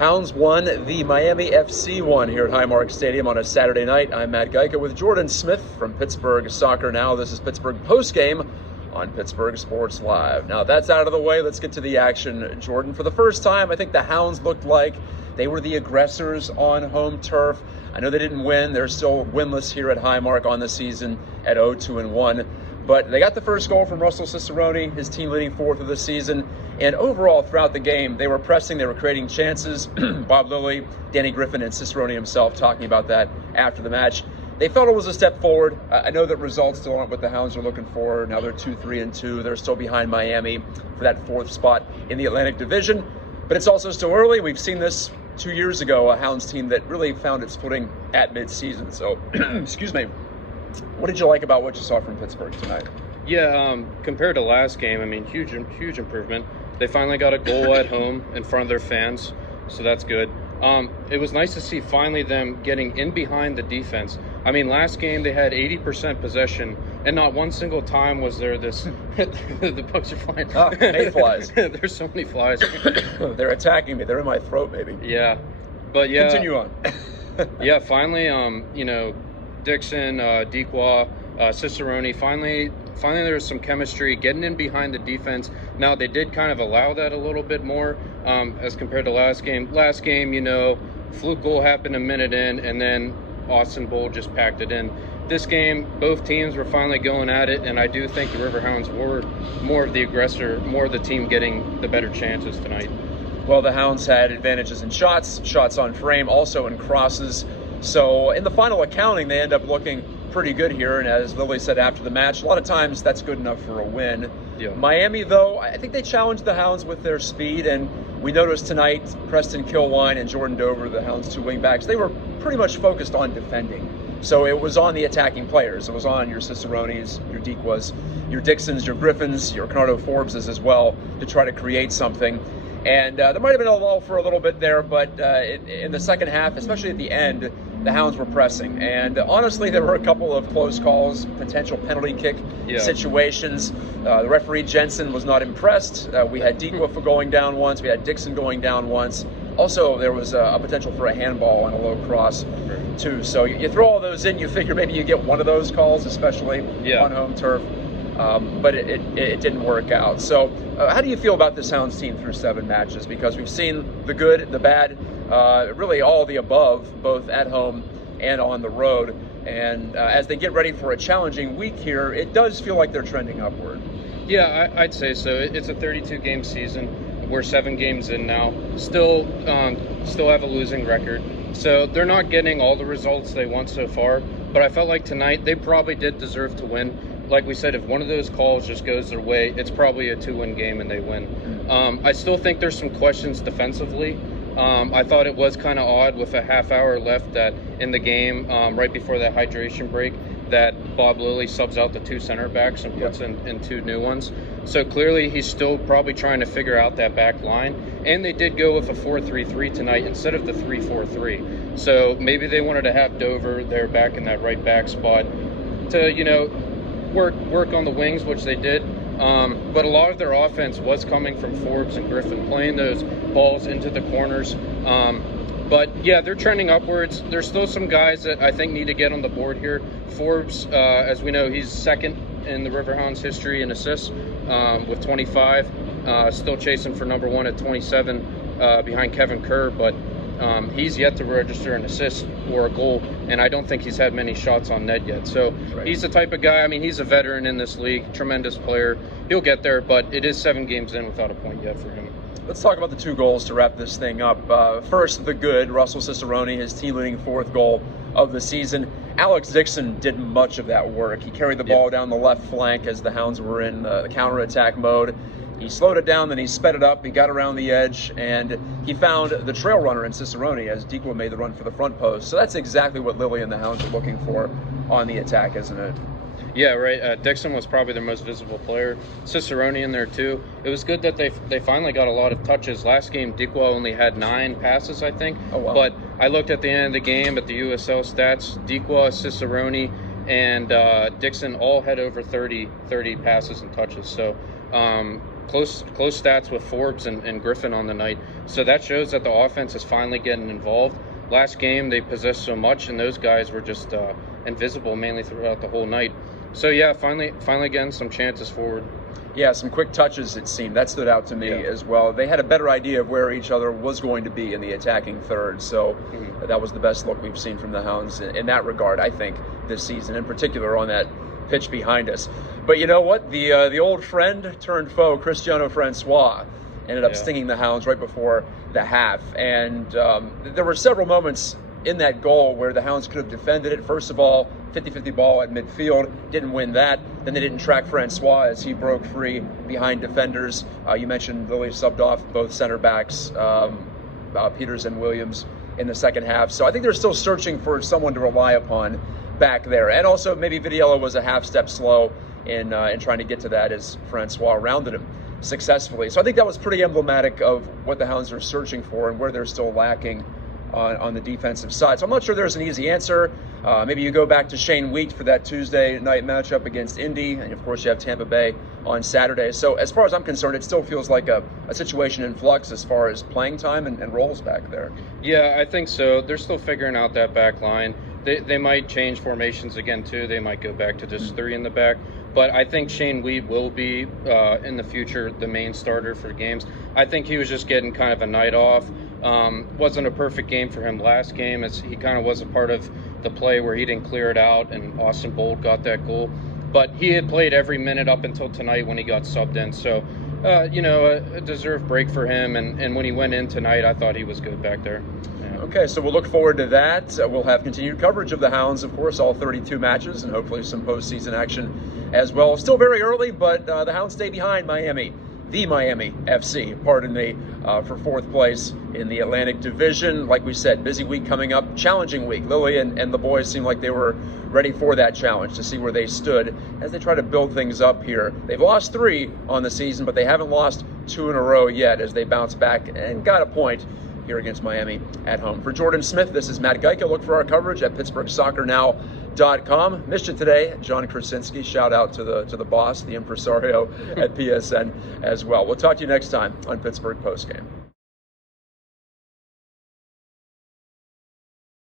Hounds won, the Miami FC won here at Highmark Stadium on a Saturday night. I'm Matt Gajtka with Jordan Smith from Pittsburgh Soccer Now. This is Pittsburgh Postgame on Pittsburgh Sports Live. Now that's out of the way, let's get to the action, Jordan. For the first time, I think the Hounds looked like they were the aggressors on home turf. I know they didn't win. They're still winless here at Highmark on the season at 0-2-1. But they got the first goal from Russell Cicerone, his team leading fourth of the season. And overall, throughout the game, they were pressing, they were creating chances. Bob Lilly, Danny Griffin, and Cicerone himself talking about that after the match. They felt it was a step forward. I know that results still aren't what the Hounds are looking for. Now they're 2-3-2. They're still behind Miami for that fourth spot in the Atlantic Division. But it's also still early. We've seen this 2 years ago, a Hounds team that really found its footing at midseason. So, excuse me. What did you like about what you saw from Pittsburgh tonight? Yeah, compared to last game, I mean, huge improvement. They finally got a goal at home in front of their fans, so that's good. It was nice to see finally them getting in behind the defense. I mean, last game they had 80% possession, and not one single time was there this. The bugs are flying. Mayflies. There's so many flies. They're attacking me. They're in my throat, maybe. Yeah, but yeah. Continue on. Yeah, finally, Dixon, Dequa, Cicerone, finally there was some chemistry getting in behind the defense. Now they did kind of allow that a little bit more as compared to last game. Last game, fluke goal happened a minute in, and then Austin Bull just packed it in. This game, both teams were finally going at it, and I do think the Riverhounds were more of the aggressor, more of the team getting the better chances tonight. Well, the Hounds had advantages in shots on frame, also in crosses. So in the final accounting, they end up looking pretty good here. And as Lilly said after the match, a lot of times that's good enough for a win. Yeah. Miami, though, I think they challenged the Hounds with their speed. And we noticed tonight, Preston Kilwine and Jordan Dover, the Hounds' two wingbacks, they were pretty much focused on defending. So it was on the attacking players. It was on your Cicerones, your Dequas, your Dixons, your Griffins, your Bernardo Forbeses as well to try to create something. And there might have been a lull for a little bit there, but in the second half, especially at the end, the Hounds were pressing. And honestly, there were a couple of close calls, potential penalty kick situations. The referee, Jensen, was not impressed. We had Dequa going down once. We had Dixon going down once. Also, there was a potential for a handball on a low cross, too. So you throw all those in, you figure maybe you get one of those calls, especially on home turf. But it didn't work out. So how do you feel about this Hounds team through 7 matches? Because we've seen the good, the bad, really all the above, both at home and on the road. And as they get ready for a challenging week here, it does feel like they're trending upward. Yeah, I'd say so. It's a 32-game season. We're 7 games in now. Still have a losing record. So they're not getting all the results they want so far. But I felt like tonight they probably did deserve to win. Like we said, if one of those calls just goes their way, it's probably a 2-win game and they win. I still think there's some questions defensively. I thought it was kind of odd with a half hour left that in the game, right before that hydration break, that Bob Lilly subs out the 2 center backs and puts in 2 new ones. So clearly he's still probably trying to figure out that back line. And they did go with a 4-3-3 tonight instead of the 3-4-3. So maybe they wanted to have Dover there back in that right back spot to, work on the wings, which they did. But a lot of their offense was coming from Forbes and Griffin, playing those balls into the corners. But yeah, they're trending upwards. There's still some guys that I think need to get on the board here. Forbes, as we know, he's second in the Riverhounds history in assists with 25. Still chasing for number 1 at 27 behind Kevin Kerr, but he's yet to register an assist or a goal, and I don't think he's had many shots on net yet. So he's the type of guy, I mean, he's a veteran in this league, tremendous player. He'll get there, but it is 7 games in without a point yet for him. Let's talk about the 2 goals to wrap this thing up. First, the good, Russell Cicerone, his team-leading 4th goal of the season. Alex Dixon did much of that work. He carried the ball down the left flank as the Hounds were in the counterattack mode. He slowed it down, then he sped it up, he got around the edge, and he found the trail runner in Cicerone as Dequa made the run for the front post. So that's exactly what Lilly and the Hounds are looking for on the attack, isn't it? Yeah, right. Dixon was probably their most visible player. Cicerone in there too. It was good that they finally got a lot of touches. Last game, Dequa only had 9 passes, I think. Oh, wow. But I looked at the end of the game at the USL stats. Dequa, Cicerone, and Dixon all had over 30 passes and touches. So close stats with Forbes and Griffin on the night. So that shows that the offense is finally getting involved. Last game, they possessed so much, and those guys were just invisible mainly throughout the whole night. So yeah, finally getting some chances forward. Yeah, some quick touches, it seemed. That stood out to me as well. They had a better idea of where each other was going to be in the attacking third, so that was the best look we've seen from the Hounds in that regard, I think, this season, in particular on that pitch behind us. But you know what? The old friend turned foe, Cristiano Francois, ended up stinging the Hounds right before the half. And there were several moments in that goal where the Hounds could have defended it. First of all, 50-50 ball at midfield, didn't win that. Then they didn't track Francois as he broke free behind defenders. You mentioned Lilly subbed off both center backs, Peters and Williams, in the second half. So I think they're still searching for someone to rely upon back there. And also maybe Vidiello was a half step slow in trying to get to that as Francois rounded him successfully. So I think that was pretty emblematic of what the Hounds are searching for and where they're still lacking on the defensive side. So I'm not sure there's an easy answer. Maybe you go back to Shane Wheat for that Tuesday night matchup against Indy, and of course you have Tampa Bay on Saturday. So as far as I'm concerned, it still feels like a situation in flux as far as playing time and roles back there. Yeah, I think so. They're still figuring out that back line. They might change formations again too. They might go back to just three in the back. But I think Shane Wheat will be, in the future, the main starter for games. I think he was just getting kind of a night off. Wasn't a perfect game for him last game, as he kind of was a part of the play where he didn't clear it out and Austin Bolt got that goal. But he had played every minute up until tonight when he got subbed in. So, a deserved break for him. And when he went in tonight, I thought he was good back there. Yeah. Okay, so we'll look forward to that. We'll have continued coverage of the Hounds, of course, all 32 matches, and hopefully some postseason action as well. Still very early, but the Hounds stay behind Miami, the Miami FC, pardon me, for fourth place in the Atlantic Division. Like we said, busy week coming up, challenging week. Lilly and the boys seemed like they were ready for that challenge to see where they stood as they try to build things up here. They've lost 3 on the season, but they haven't lost 2 in a row yet as they bounce back and got a point here against Miami at home. For Jordan Smith, this is Matt Gajtka. Look for our coverage at PittsburghSoccerNow.com. Missed you today, John Krasinski. Shout out to the boss, the impresario at PSN as well. We'll talk to you next time on Pittsburgh Postgame.